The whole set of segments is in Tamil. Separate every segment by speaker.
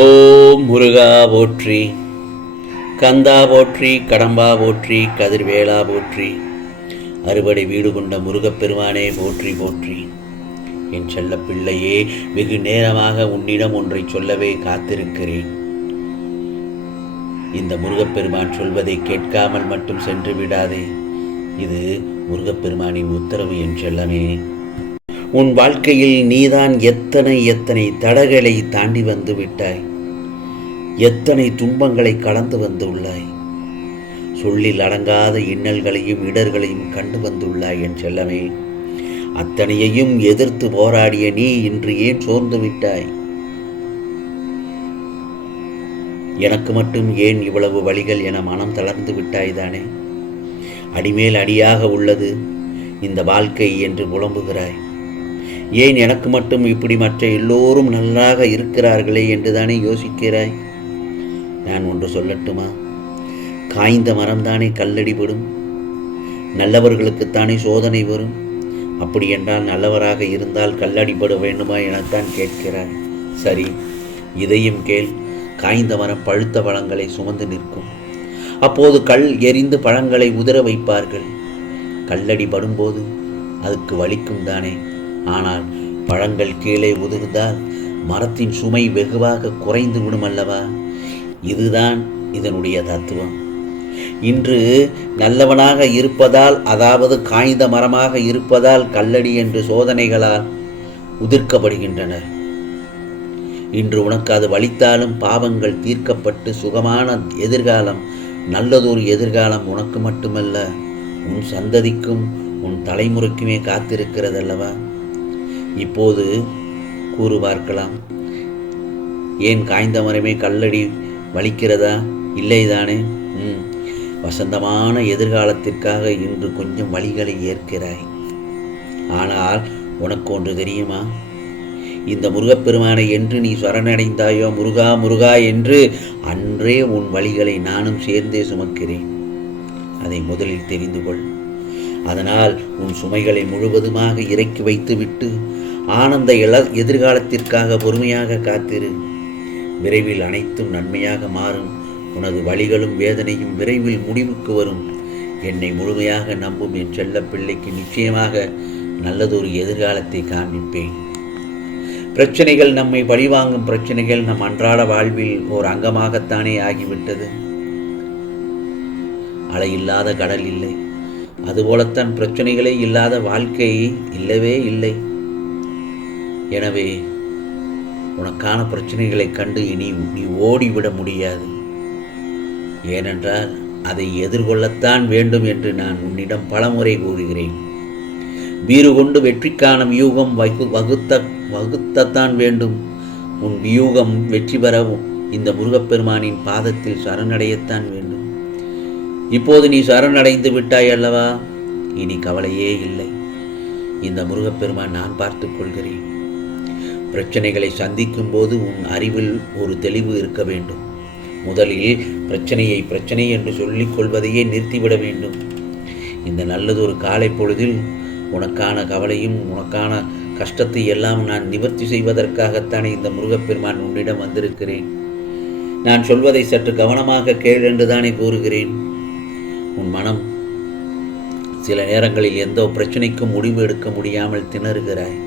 Speaker 1: ஓம் முருகா போற்றி கந்தா போற்றி கடம்பா போற்றி கதிர்வேளா போற்றி அறுபடை வீடு கொண்ட முருகப்பெருமானே போற்றி போற்றி. என் செல்ல பிள்ளையே வெகு நேரமாக உன்னிடம் ஒன்றை சொல்லவே காத்திருக்கிறேன். இந்த முருகப்பெருமான் சொல்வதை கேட்காமல் மட்டும் சென்று விடாதே. இது முருகப்பெருமானின் உத்தரவு என் செல்லமே. உன் வாழ்க்கையில் நீதான் எத்தனை எத்தனை தடகளை தாண்டி வந்து விட்டாய். எத்தனை துன்பங்களை கடந்து வந்துள்ளாய் சொல்லில் அடங்காத இன்னல்களையும் இடர்களையும் கண்டு வந்துள்ளாய் என் செல்லமே. அத்தனையையும் எதிர்த்து போராடிய நீ இன்று ஏன் சோர்ந்து விட்டாய்? எனக்கு மட்டும் ஏன் இவ்வளவு வழிகள் என மனம் தளர்ந்து விட்டாய்தானே அடிமேல் அடியாக உள்ளது. இந்த வாழ்க்கை என்று புலம்புகிறாய். ஏன் எனக்கு மட்டும் இப்படி மற்ற எல்லோரும் நல்லாக இருக்கிறார்களே என்றுதானே யோசிக்கிறாய்? நான் ஒன்று சொல்லட்டுமா? காய்ந்த மரம்தானே கல்லடிபடும் நல்லவர்களுக்குத்தானே சோதனை வரும்? அப்படி என்றால் நல்லவராக இருந்தால் கல்லடிபட வேண்டுமா எனத்தான் கேட்கிறார் சரி இதையும் கேள். காய்ந்த மரம் பழுத்த பழங்களை சுமந்து நிற்கும். அப்போது கல் எரிந்து பழங்களை உதிர வைப்பார்கள். கல்லடி படும்போது அதுக்கு வலிக்கும் தானே? ஆனால் பழங்கள் கீழே உதிர்ந்தால் மரத்தின் சுமை வெகுவாக குறைந்து விடும் அல்லவா? இதுதான் இதனுடைய தத்துவம். இன்று நல்லவனாக இருப்பதால் அதாவது காய்ந்த மரமாக இருப்பதால் கல்லடி என்று சோதனைகளால் உதிர்க்கப்படுகின்றனர் இன்று உனக்கு அது வலித்தாலும் பாவங்கள் தீர்க்கப்பட்டு சுகமான எதிர்காலம் நல்லதொரு எதிர்காலம் உனக்கு மட்டுமல்ல உன் சந்ததிக்கும் உன் தலைமுறைக்குமே காத்திருக்கிறதல்லவா? இப்போது கூறு பார்க்கலாம். ஏன் காய்ந்த மரமே கல்லடி வலிக்கிறதா? இல்லைதானே? ம். வசந்தமான எதிர்காலத்திற்காக இன்று கொஞ்சம் வழிகளை ஏற்கிறாய். ஆனால் உனக்கு ஒன்று தெரியுமா? இந்த முருகப்பெருமானை என்று நீ சரணடைந்தாயோ முருகா முருகா என்று அன்றே உன் வழிகளை நானும் சேர்ந்தே சுமக்கிறேன். அதை முதலில் தெரிந்து கொள். அதனால் உன் சுமைகளை முழுவதுமாக இறக்கி வைத்துவிட்டு ஆனந்த இள எதிர்காலத்திற்காக பொறுமையாக காத்திரு. விரைவில் அனைத்தும் நன்மையாக மாறும். உனது வழிகளும் வேதனையும் விரைவில் முடிவுக்கு வரும். என்னை முழுமையாக நம்பும் என் செல்ல பிள்ளைக்கு நிச்சயமாக நல்லதொரு எதிர்காலத்தை காண்பிப்பேன். பிரச்சனைகள் நம்மை பழிவாங்கும் பிரச்சனைகள் நம் அன்றாட வாழ்வில் ஓர் அங்கமாகத்தானே ஆகிவிட்டது. அலை இல்லாத கடல் இல்லை. அதுபோலத்தான் பிரச்சனைகளே இல்லாத வாழ்க்கை இல்லவே இல்லை. எனவே உனக்கான பிரச்சனைகளை கண்டு இனி நீ ஓடிவிட முடியாது. ஏனென்றால் அதை எதிர்கொள்ளத்தான் வேண்டும் என்று நான் உன்னிடம் பலமுறை கூறுகிறேன். வீறு கொண்டு வெற்றிக்கான வியூகம் வகு வகுத்த வகுத்தத்தான் வேண்டும். உன் வியூகம் வெற்றி பெறவும் இந்த முருகப்பெருமானின் பாதத்தில் சரணடையத்தான் வேண்டும். இப்போது நீ சரணடைந்து விட்டாய் அல்லவா? இனி கவலையே இல்லை. இந்த முருகப்பெருமான் நான் பார்த்துக் கொள்கிறேன். பிரச்சனைகளை சந்திக்கும் போது உன் அறிவில் ஒரு தெளிவு இருக்க வேண்டும். முதலில் பிரச்சனையை பிரச்சனை என்று சொல்லிக் கொள்வதையே நிறுத்திவிட வேண்டும். இந்த நல்லதொரு காலை பொழுதில் உனக்கான கவலையும் உனக்கான கஷ்டத்தை எல்லாம் நான் நிவர்த்தி செய்வதற்காகத்தானே இந்த முருகப்பெருமான் உன்னிடம் வந்திருக்கிறேன். நான் சொல்வதை சற்று கவனமாக கேள் என்றுதானே கூறுகிறேன். உன் மனம் சில நேரங்களில் எந்த பிரச்சனைக்கும் முடிவு எடுக்க முடியாமல் திணறுகிறாய்.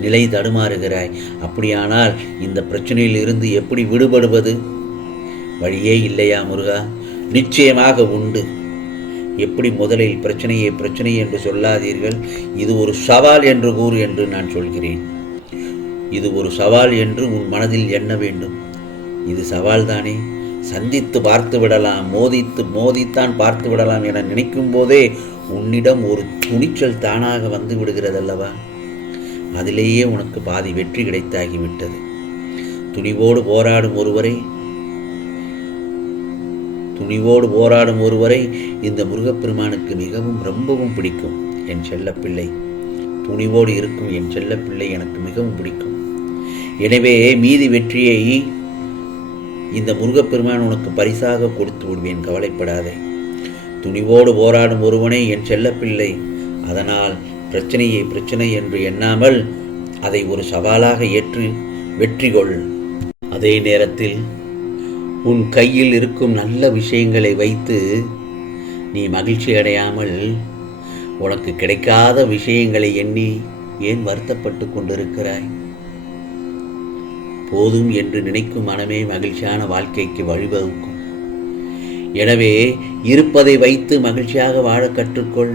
Speaker 1: நிலை தடுமாறுகிறாய். அப்படியானால் இந்த பிரச்சனையில் இருந்து எப்படி விடுபடுவது? வழியே இல்லையா முருகா? நிச்சயமாக உண்டு. எப்படி முதலில் பிரச்சனையை பிரச்சனை என்று சொல்லாதீர்கள். இது ஒரு சவால் என்று கூறு என்று நான் சொல்கிறேன். இது ஒரு சவால் என்று உன் மனதில் எண்ண வேண்டும். இது சவால் தானே சந்தித்து பார்த்து விடலாம். மோதித்து மோதித்தான் பார்த்து விடலாம் என நினைக்கும் போதே உன்னிடம் ஒரு துணிச்சல் தானாக வந்து விடுகிறதல்லவா? அதிலேயே உனக்கு பாதி வெற்றி கிடைத்தாகிவிட்டது. துணிவோடு போராடும் ஒருவரை துணிவோடு போராடும் ஒருவரை இந்த முருகப்பெருமானுக்கு மிகவும் ரொம்பவும் பிடிக்கும். என் செல்லப்பிள்ளை துணிவோடு இருக்கும் என் செல்லப்பிள்ளை எனக்கு மிகவும் பிடிக்கும். எனவே மீதி வெற்றியை இந்த முருகப்பெருமான் உனக்கு பரிசாக கொடுத்து விடுவேன் கவலைப்படாதே. துணிவோடு போராடும் ஒருவனே என் செல்லப்பிள்ளை. அதனால் பிரச்சனையை பிரச்சனை என்று எண்ணாமல் அதை ஒரு சவாலாக ஏற்று வெற்றி கொள் அதே நேரத்தில் உன் கையில் இருக்கும் நல்ல விஷயங்களை வைத்து நீ மகிழ்ச்சி அடையாமல் உனக்கு கிடைக்காத விஷயங்களை எண்ணி ஏன் வருத்தப்பட்டு கொண்டிருக்கிறாய்? போதும் என்று நினைக்கும் மனமே மகிழ்ச்சியான வாழ்க்கைக்கு வழிவகுக்கும். எனவே இருப்பதை வைத்து மகிழ்ச்சியாக வாழ கற்றுக்கொள்.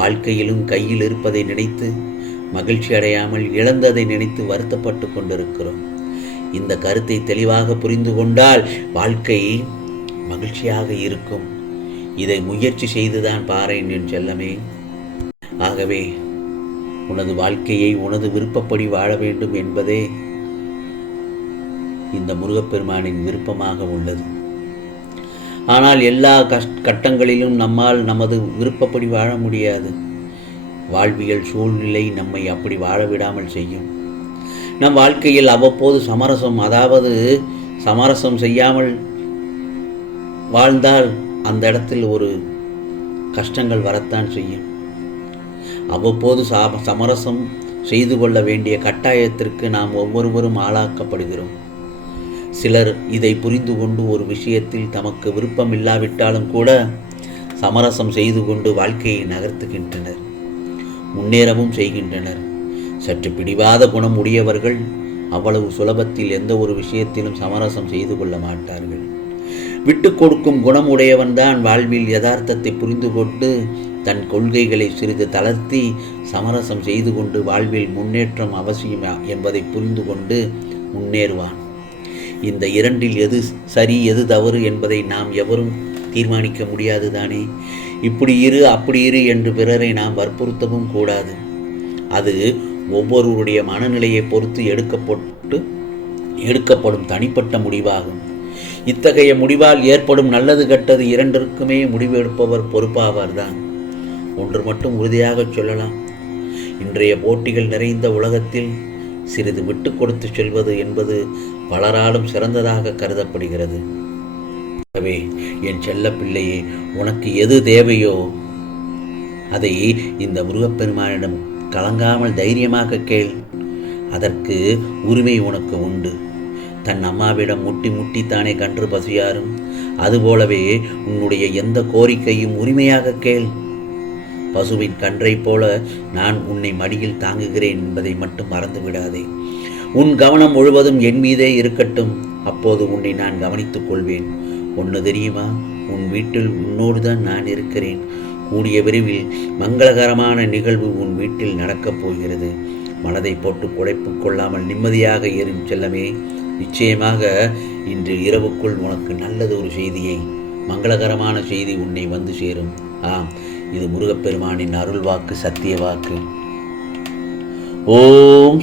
Speaker 1: வாழ்க்கையிலும் கையில் இருப்பதை நினைத்து மகிழ்ச்சி அடையாமல் இழந்ததை நினைத்து வருத்தப்பட்டு கொண்டிருக்கிறோம். இந்த கருத்தை தெளிவாக புரிந்து கொண்டால் வாழ்க்கை மகிழ்ச்சியாக இருக்கும். இதை முயற்சி செய்துதான் பாரேன் என் செல்லமே. ஆகவே உனது வாழ்க்கையை உனது விருப்பப்படி வாழ வேண்டும் என்பதே இந்த முருகப்பெருமானின் விருப்பமாக உள்ளது. ஆனால் எல்லா கஷ் கட்டங்களிலும் நம்மால் நமது விருப்பப்படி வாழ முடியாது. வாழ்வியல் சூழ்நிலை நம்மை அப்படி வாழ விடாமல் செய்யும். நம் வாழ்க்கையில் அவ்வப்போது சமரசம் அதாவது சமரசம் செய்யாமல் வாழ்ந்தால் அந்த இடத்தில் ஒரு கஷ்டங்கள் வரத்தான் செய்யும். அவ்வப்போது சா- சமரசம் செய்து கொள்ள வேண்டிய கட்டாயத்திற்கு நாம் ஒவ்வொருவரும் ஆளாக்கப்படுகிறோம். சிலர் இதை புரிந்து கொண்டு ஒரு விஷயத்தில் தமக்கு விருப்பம் இல்லாவிட்டாலும் கூட சமரசம் செய்து கொண்டு வாழ்க்கையை நகர்த்துகின்றனர். முன்னேறவும் செய்கின்றனர். சற்று பிடிவாத குணம் உடையவர்கள் அவ்வளவு சுலபத்தில் எந்த ஒரு விஷயத்திலும் சமரசம் செய்து கொள்ள மாட்டார்கள். விட்டு கொடுக்கும் குணம் உடையவன்தான் வாழ்வில் யதார்த்தத்தை புரிந்து கொண்டு தன் கொள்கைகளை சிறிது தளர்த்தி சமரசம் செய்து கொண்டு வாழ்வில் முன்னேற்றம் அவசியம் என்பதை புரிந்து கொண்டு முன்னேறுவான். இந்த இரண்டில் எது சரி எது தவறு என்பதை நாம் எவரும் தீர்மானிக்க முடியாது தானே? இப்படி இரு அப்படி இரு என்று பிறரை நாம் வற்புறுத்தவும் கூடாது. அது ஒவ்வொருவருடைய மனநிலையை பொறுத்து எடுக்கப்பட்டு எடுக்கப்படும் தனிப்பட்ட முடிவாகும். இத்தகைய முடிவால் ஏற்படும் நல்லது கெட்டது இரண்டிற்குமே முடிவு எடுப்பவர் பொறுப்பாவார்தான். ஒன்று மட்டும் உறுதியாகச் சொல்லலாம். இன்றைய போட்டிகள் நிறைந்த உலகத்தில் சிறிது விட்டு கொடுத்து செல்வது என்பது பலராலும் சிறந்ததாக கருதப்படுகிறது. ஆகவே என் செல்ல பிள்ளையே உனக்கு எது தேவையோ அதை இந்த முருகப்பெருமானிடம் கலங்காமல் தைரியமாக கேள். அதற்கு உரிமை உனக்கு உண்டு. தன் அம்மாவிடம் முட்டி முட்டி தானே கன்று பசியாரும் அதுபோலவே உன்னுடைய எந்த கோரிக்கையும் உரிமையாக கேள். பசுவின் கன்றைப் போல நான் உன்னை மடியில் தாங்குகிறேன் என்பதை மட்டும் மறந்து விடாதே உன் கவனம் முழுவதும் என் மீதே இருக்கட்டும். அப்போது உன்னை நான் கவனித்துக் கொள்வேன். ஒன்று தெரியுமா? உன் வீட்டில் உன்னோடு தான் நான் இருக்கிறேன். கூடிய விரைவில் மங்களகரமான நிகழ்வு உன் வீட்டில் நடக்கப் போகிறது. மனதை போட்டு குழைப்பு கொள்ளாமல் நிம்மதியாக ஏறும் செல்லமே நிச்சயமாக இன்று இரவுக்குள் உனக்கு நல்லது ஒரு செய்தியை மங்களகரமான செய்தி உன்னை வந்து சேரும். ஆம் இது முருகப்பெருமானின் அருள்வாக்கு சத்திய வாக்கு ஓம்